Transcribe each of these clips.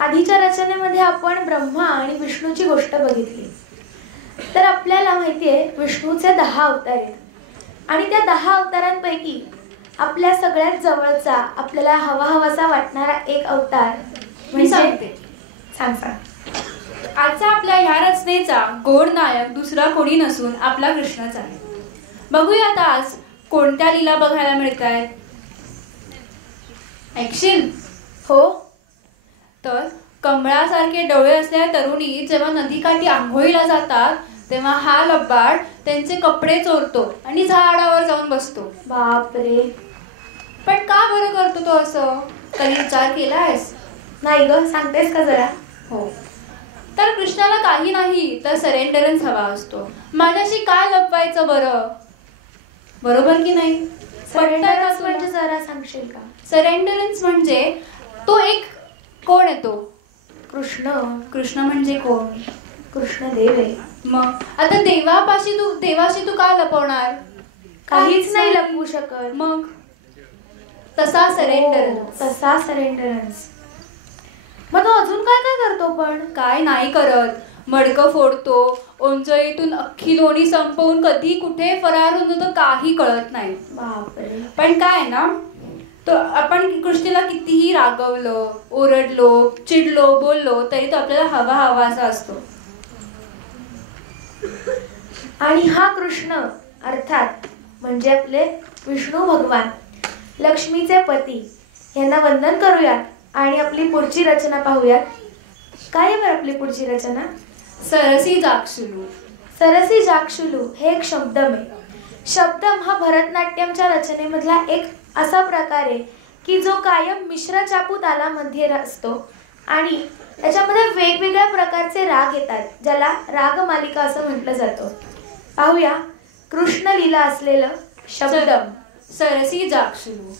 आधीच्या रचनेमध्ये आपण ब्रह्मा आणि विष्णूची गोष्ट बघितली. तर आपल्याला माहिती आहे विष्णूचे 10 अवतार आहेत आणि त्या 10 अवतारांपैकी आपल्या सगळ्यात जवळचा, आपल्याला हवाहवासा वाटणारा एक अवतार म्हणजे सांग. आजचा आपल्या ह्या रचनेचा गोड नायक दुसरा कोणी नसून आपला कृष्णच आहे. बघूयात आज कोणत्या लीला बघायला मिळत आहेत. ऐकशील? हो. तर कमळासारखे डोळे असलेल्या तरुणी जेव्हा नदीकाठी आंघोळीला जातात तेव्हा हा लब्बाड त्यांचे कपडे चोरतो आणि झाडावर जाऊन बसतो. बापरे, पण का बरं करतो तो असं? कधी विचार केलायस? नाही ग, सांगतेस का जरा? हो. तर कृष्णाला काही नाही तर सरेंडरन्स हवा असतो. माझ्याशी काय लपवायचं बरं? बरोबर की नाही? सरेंडरन्स म्हणजे जरा सांगशील का? सरेंडरन्स म्हणजे तो एक कोण येतो? कृष्ण. कृष्ण म्हणजे कोण? कृष्ण देव आहे. मग आता देवाशी तू काय लपवणार? काहीच नाही लपवू शकत. मग तसा सरेंडरन्स. मग तो अजून काय काय करतो? पण काय नाही करत. मडकं फोडतो, ओंजळीतून अख्खी लोणी संपवून कधी कुठे फरार होऊन जातो काही कळत नाही. बापरे. पण काय ना, तो आपण कृष्णाला कितीही रागवलं, ओरडलो, चिडलो, बोललो तरी तो आपल्याला हवा असा असतो. आणि हा कृष्ण अर्थात म्हणजे आपले विष्णू भगवान, लक्ष्मीचे पती, यांना वंदन करूयात आणि आपली पुढची रचना पाहूयात. काय आहे आपली पुढची रचना? सरसी जाक्षुलू. सरसी जाक्षुलू हे एक शब्दम आहे. शब्दम हा भरतनाट्यमच्या रचनेमधला एक असा प्रकार आहे की जो कायम मिश्र चापू तालामध्ये असतो आणि त्याच्यामध्ये वेगवेगळ्या प्रकारचे राग येतात, ज्याला रागमालिका असं म्हटलं जातं. पाहूया कृष्ण लीला असलेलं शब्दम. सरसी जाक्षुलू.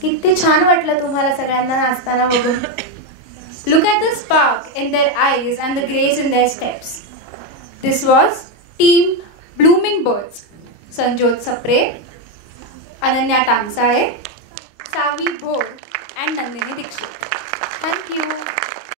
किती छान वाटलं तुम्हाला सगळ्यांना नाचताना बघून. Look at the spark in their eyes and the grace in their steps. This was Team Blooming Birds. Sanjot Sapre, Ananya Tangsare, Savi Bhor and Nandini Dixit. Thank you.